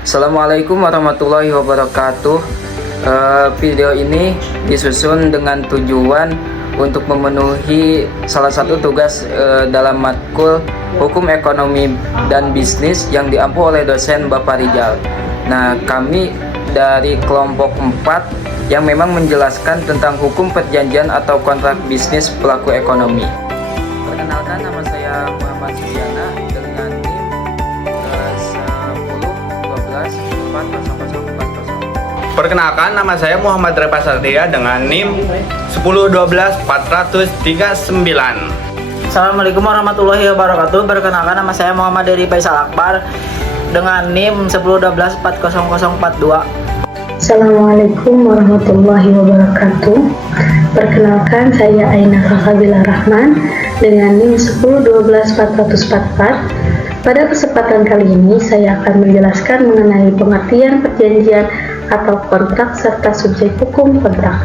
Assalamualaikum warahmatullahi wabarakatuh. Video ini disusun dengan tujuan untuk memenuhi salah satu tugas dalam matkul Hukum Ekonomi dan Bisnis yang diampu oleh dosen Bapak Rijal. Nah, kami dari kelompok 4 yang memang menjelaskan tentang hukum perjanjian atau kontrak bisnis pelaku ekonomi. Perkenalkan, nama saya Muhammad Suryana dengan NIM 1012404040. Perkenalkan, nama saya Muhammad Repa Satria dengan NIM 1012439. Assalamualaikum warahmatullahi wabarakatuh. Perkenalkan, nama saya Muhammad Dery Faisal Akbar dengan NIM 101240042. Assalamualaikum warahmatullahi wabarakatuh. Perkenalkan, saya Aina Kakabila Rahman dengan NIM 1012444. Pada kesempatan kali ini saya akan menjelaskan mengenai pengertian perjanjian atau kontrak serta subjek hukum kontrak.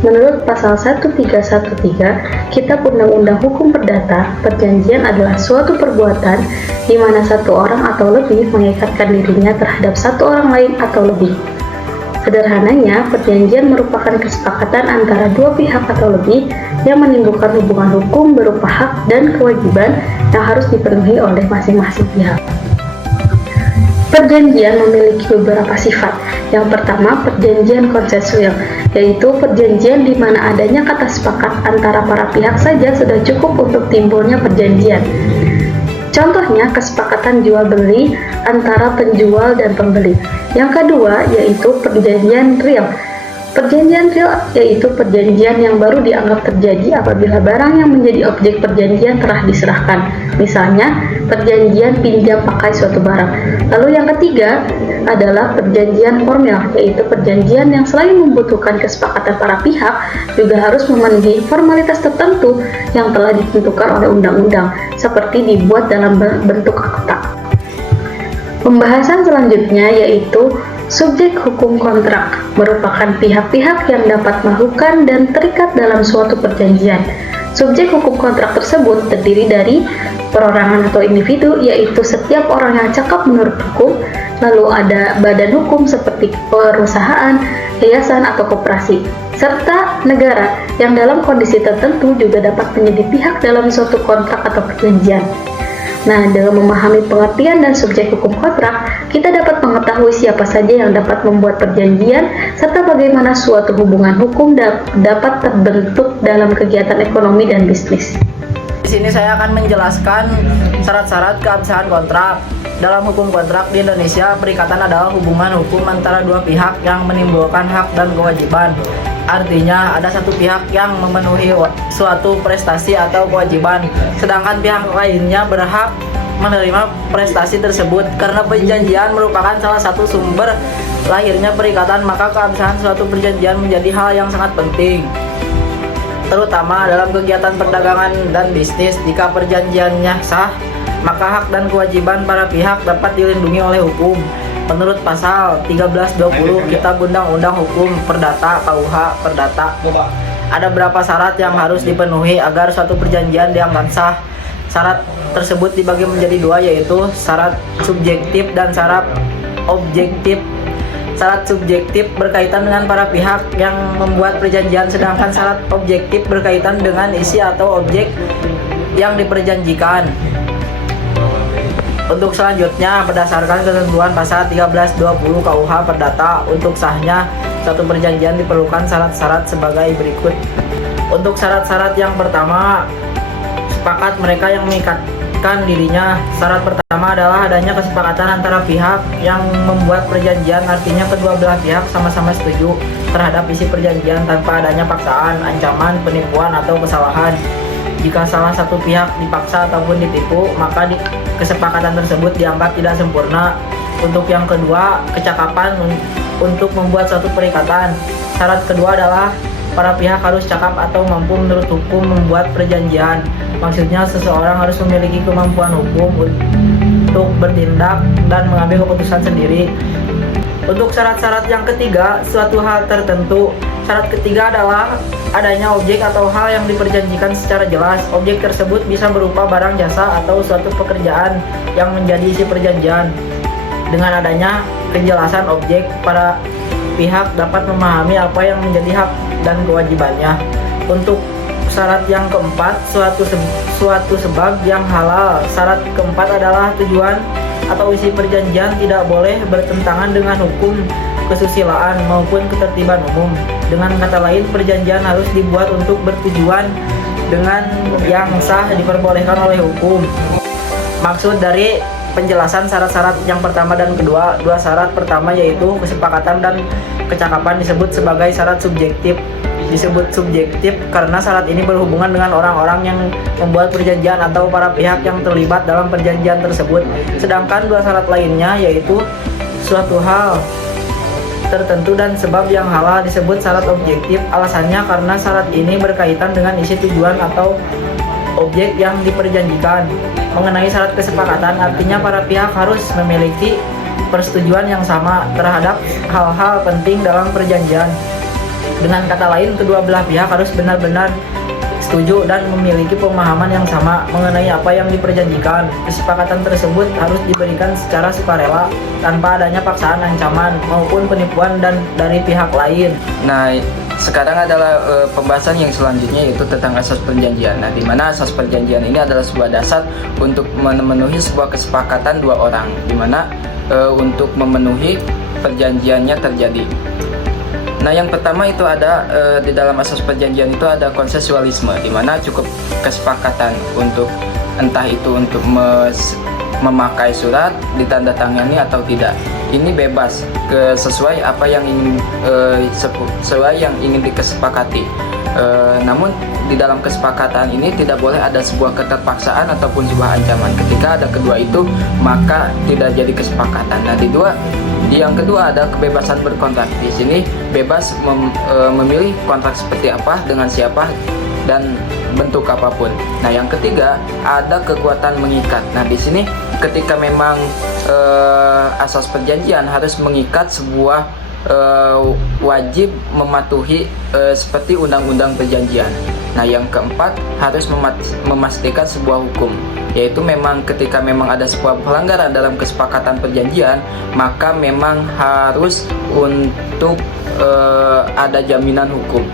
Menurut pasal 1313 Kitab Undang-Undang Hukum Perdata, perjanjian adalah suatu perbuatan di mana satu orang atau lebih mengikatkan dirinya terhadap satu orang lain atau lebih. Sederhananya, perjanjian merupakan kesepakatan antara dua pihak atau lebih yang menimbulkan hubungan hukum berupa hak dan kewajiban yang harus dipenuhi oleh masing-masing pihak. Perjanjian memiliki beberapa sifat. Yang pertama, perjanjian konsensual, yaitu perjanjian di mana adanya kata sepakat antara para pihak saja sudah cukup untuk timbulnya perjanjian. Contohnya, kesepakatan jual beli antara penjual dan pembeli. Yang kedua, yaitu perjanjian real. Perjanjian real yaitu perjanjian yang baru dianggap terjadi apabila barang yang menjadi objek perjanjian telah diserahkan. Misalnya, perjanjian pinjam pakai suatu barang. Lalu yang ketiga adalah perjanjian formal, yaitu perjanjian yang selain membutuhkan kesepakatan para pihak, juga harus memenuhi formalitas tertentu yang telah ditentukan oleh undang-undang, seperti dibuat dalam bentuk akta. Pembahasan selanjutnya yaitu subjek hukum kontrak, merupakan pihak-pihak yang dapat melakukan dan terikat dalam suatu perjanjian. Subjek hukum kontrak tersebut terdiri dari perorangan atau individu, yaitu setiap orang yang cakap menurut hukum, lalu ada badan hukum seperti perusahaan, yayasan atau koperasi, serta negara yang dalam kondisi tertentu juga dapat menjadi pihak dalam suatu kontrak atau perjanjian. Nah, dalam memahami pengertian dan subjek hukum kontrak, kita dapat mengetahui siapa saja yang dapat membuat perjanjian serta bagaimana suatu hubungan hukum dapat terbentuk dalam kegiatan ekonomi dan bisnis. Di sini saya akan menjelaskan syarat-syarat keabsahan kontrak. Dalam hukum kontrak di Indonesia, perikatan adalah hubungan hukum antara dua pihak yang menimbulkan hak dan kewajiban. Artinya, ada satu pihak yang memenuhi suatu prestasi atau kewajiban, sedangkan pihak lainnya berhak menerima prestasi tersebut. Karena perjanjian merupakan salah satu sumber lahirnya perikatan, maka keabsahan suatu perjanjian menjadi hal yang sangat penting, terutama dalam kegiatan perdagangan dan bisnis. Jika perjanjiannya sah, maka hak dan kewajiban para pihak dapat dilindungi oleh hukum. Menurut pasal 1320 Kitab Undang-Undang Hukum Perdata (KUH Perdata), ada beberapa syarat yang harus dipenuhi agar suatu perjanjian dianggap sah. Syarat tersebut dibagi menjadi dua, yaitu syarat subjektif dan syarat objektif. Syarat subjektif berkaitan dengan para pihak yang membuat perjanjian, sedangkan syarat objektif berkaitan dengan isi atau objek yang diperjanjikan. Untuk selanjutnya, berdasarkan ketentuan pasal 1320 KUH Perdata, untuk sahnya suatu perjanjian diperlukan syarat-syarat sebagai berikut. Untuk syarat-syarat yang pertama, sepakat mereka yang mengikatkan dirinya. Syarat pertama adalah adanya kesepakatan antara pihak yang membuat perjanjian, artinya kedua belah pihak sama-sama setuju terhadap isi perjanjian tanpa adanya paksaan, ancaman, penipuan, atau kesalahan. Jika salah satu pihak dipaksa ataupun ditipu, maka kesepakatan tersebut dianggap tidak sempurna. Untuk yang kedua, kecakapan untuk membuat suatu perikatan. Syarat kedua adalah para pihak harus cakap atau mampu menurut hukum membuat perjanjian. Maksudnya, seseorang harus memiliki kemampuan hukum untuk bertindak dan mengambil keputusan sendiri. Untuk syarat-syarat yang ketiga, suatu hal tertentu. Syarat ketiga adalah adanya objek atau hal yang diperjanjikan secara jelas. Objek tersebut bisa berupa barang, jasa, atau suatu pekerjaan yang menjadi isi perjanjian. Dengan adanya kejelasan objek, para pihak dapat memahami apa yang menjadi hak dan kewajibannya. Untuk syarat yang keempat, suatu sebab yang halal. Syarat keempat adalah tujuan atau isi perjanjian tidak boleh bertentangan dengan hukum, kesusilaan maupun ketertiban umum. Dengan kata lain, perjanjian harus dibuat untuk bertujuan dengan yang sah diperbolehkan oleh hukum. Maksud dari penjelasan syarat-syarat yang pertama dan kedua, dua syarat pertama yaitu kesepakatan dan kecakapan disebut sebagai syarat subjektif. Disebut subjektif karena syarat ini berhubungan dengan orang-orang yang membuat perjanjian atau para pihak yang terlibat dalam perjanjian tersebut. Sedangkan dua syarat lainnya yaitu suatu hal tertentu dan sebab yang halal disebut syarat objektif. Alasannya karena syarat ini berkaitan dengan isi tujuan atau objek yang diperjanjikan. Mengenai syarat kesepakatan, artinya para pihak harus memiliki persetujuan yang sama terhadap hal-hal penting dalam perjanjian. Dengan kata lain, kedua belah pihak harus benar-benar setuju dan memiliki pemahaman yang sama mengenai apa yang diperjanjikan. Kesepakatan tersebut harus diberikan secara sukarela tanpa adanya paksaan, ancaman maupun penipuan dan dari pihak lain. Nah, sekarang adalah pembahasan yang selanjutnya yaitu tentang asas perjanjian. Nah, di mana asas perjanjian ini adalah sebuah dasar untuk memenuhi sebuah kesepakatan dua orang, di mana untuk memenuhi perjanjiannya terjadi. Nah, yang pertama itu ada di dalam asas perjanjian itu ada konsensualisme, di mana cukup kesepakatan untuk entah itu untuk memakai surat ditandatangani atau tidak. Ini bebas sesuai apa yang ingin sesuai yang ingin dikesepakati. Namun di dalam kesepakatan ini tidak boleh ada sebuah keterpaksaan ataupun sebuah ancaman. Ketika ada kedua itu, maka tidak jadi kesepakatan. Nah, yang kedua ada kebebasan berkontrak. Di sini bebas memilih kontrak seperti apa, dengan siapa, dan bentuk apapun. Nah, yang ketiga ada kekuatan mengikat. Nah, di sini ketika memang asas perjanjian harus mengikat sebuah wajib mematuhi seperti undang-undang perjanjian. Nah, yang keempat harus memastikan sebuah hukum, yaitu memang ketika memang ada sebuah pelanggaran dalam kesepakatan perjanjian, maka memang harus untuk ada jaminan hukum.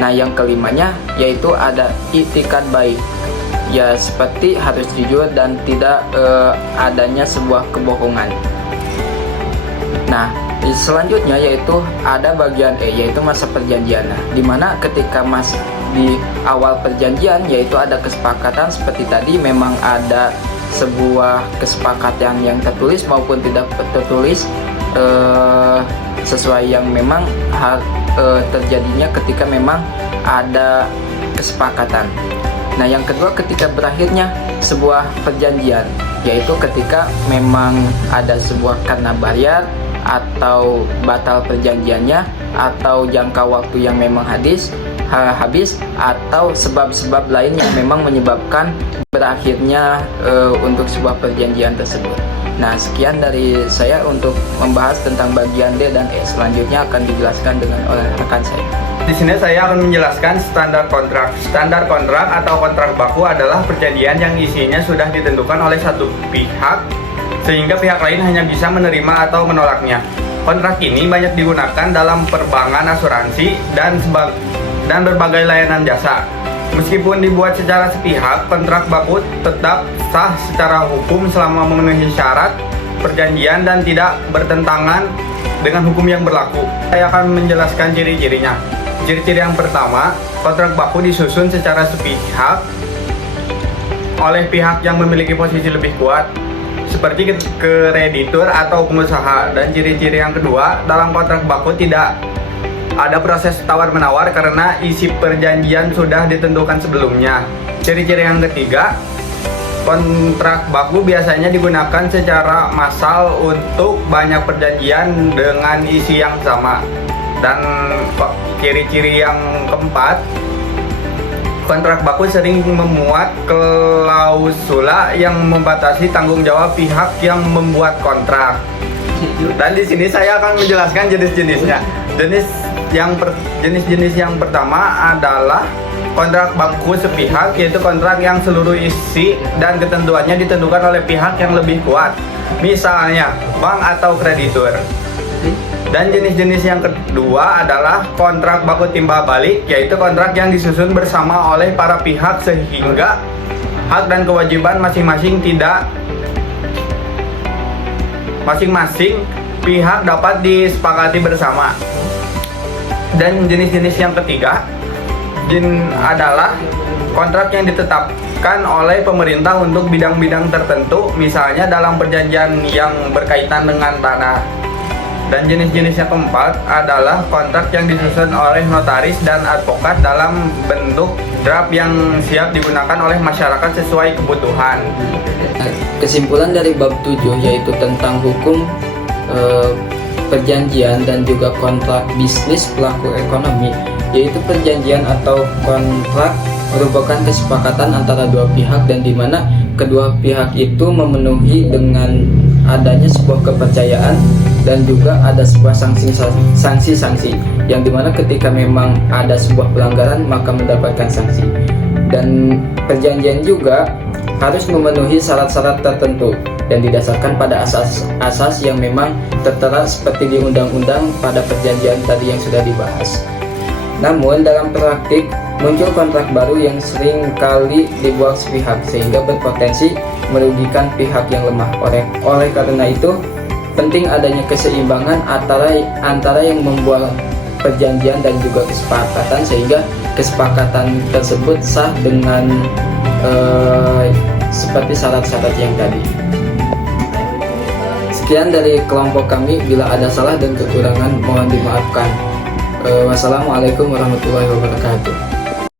Nah, yang kelimanya yaitu ada itikad baik, ya seperti harus jujur dan tidak adanya sebuah kebohongan. Nah, selanjutnya yaitu ada bagian E, yaitu masa perjanjian. Nah, dimana ketika di awal perjanjian yaitu ada kesepakatan seperti tadi, memang ada sebuah kesepakatan yang tertulis maupun tidak tertulis sesuai yang memang terjadinya ketika memang ada kesepakatan. Nah, yang kedua ketika berakhirnya sebuah perjanjian, yaitu ketika memang ada sebuah karena bayar atau batal perjanjiannya, atau jangka waktu yang memang habis, atau sebab-sebab lain yang memang menyebabkan berakhirnya untuk sebuah perjanjian tersebut. Nah, sekian dari saya untuk membahas tentang bagian D dan E. Selanjutnya akan dijelaskan oleh rekan saya. Di sini saya akan menjelaskan standar kontrak. Standar kontrak atau kontrak baku adalah perjanjian yang isinya sudah ditentukan oleh satu pihak sehingga pihak lain hanya bisa menerima atau menolaknya. Kontrak ini banyak digunakan dalam perbankan, asuransi, dan berbagai layanan jasa. Meskipun dibuat secara sepihak, kontrak baku tetap sah secara hukum selama memenuhi syarat perjanjian dan tidak bertentangan dengan hukum yang berlaku. Saya akan menjelaskan ciri-cirinya. Ciri-ciri yang pertama, kontrak baku disusun secara sepihak oleh pihak yang memiliki posisi lebih kuat, seperti kreditur atau pengusaha. Dan ciri-ciri yang kedua, dalam kontrak baku tidak ada proses tawar-menawar karena isi perjanjian sudah ditentukan sebelumnya. Ciri-ciri yang ketiga, kontrak baku biasanya digunakan secara massal untuk banyak perjanjian dengan isi yang sama. Dan ciri-ciri yang keempat, kontrak baku sering memuat klausula yang membatasi tanggung jawab pihak yang membuat kontrak. Dan di sini saya akan menjelaskan jenis-jenisnya. Jenis-jenis yang pertama adalah kontrak baku sepihak, yaitu kontrak yang seluruh isi dan ketentuannya ditentukan oleh pihak yang lebih kuat, misalnya bank atau kreditur. Dan jenis-jenis yang kedua adalah kontrak baku timbal balik, yaitu kontrak yang disusun bersama oleh para pihak sehingga hak dan kewajiban masing-masing pihak dapat disepakati bersama. Dan jenis-jenis yang ketiga adalah kontrak yang ditetapkan oleh pemerintah untuk bidang-bidang tertentu, misalnya dalam perjanjian yang berkaitan dengan tanah. Dan jenis-jenis yang keempat adalah kontrak yang disusun oleh notaris dan advokat dalam bentuk draft yang siap digunakan oleh masyarakat sesuai kebutuhan. Kesimpulan dari bab 7 yaitu tentang hukum perjanjian dan juga kontrak bisnis pelaku ekonomi, yaitu perjanjian atau kontrak merupakan kesepakatan antara dua pihak dan di mana kedua pihak itu memenuhi dengan adanya sebuah kepercayaan dan juga ada sebuah sanksi-sanksi yang dimana ketika memang ada sebuah pelanggaran maka mendapatkan sanksi. Dan perjanjian juga harus memenuhi syarat-syarat tertentu dan didasarkan pada asas-asas yang memang tertera seperti di undang-undang pada perjanjian tadi yang sudah dibahas. Namun dalam praktik muncul kontrak baru yang sering kali dibuat sepihak sehingga berpotensi merugikan pihak yang lemah. Oleh karena itu penting adanya keseimbangan antara yang membuat perjanjian dan juga kesepakatan sehingga kesepakatan tersebut sah dengan seperti syarat-syarat yang tadi. Sekian dari kelompok kami, bila ada salah dan kekurangan mohon dimaafkan. Wassalamualaikum warahmatullahi wabarakatuh.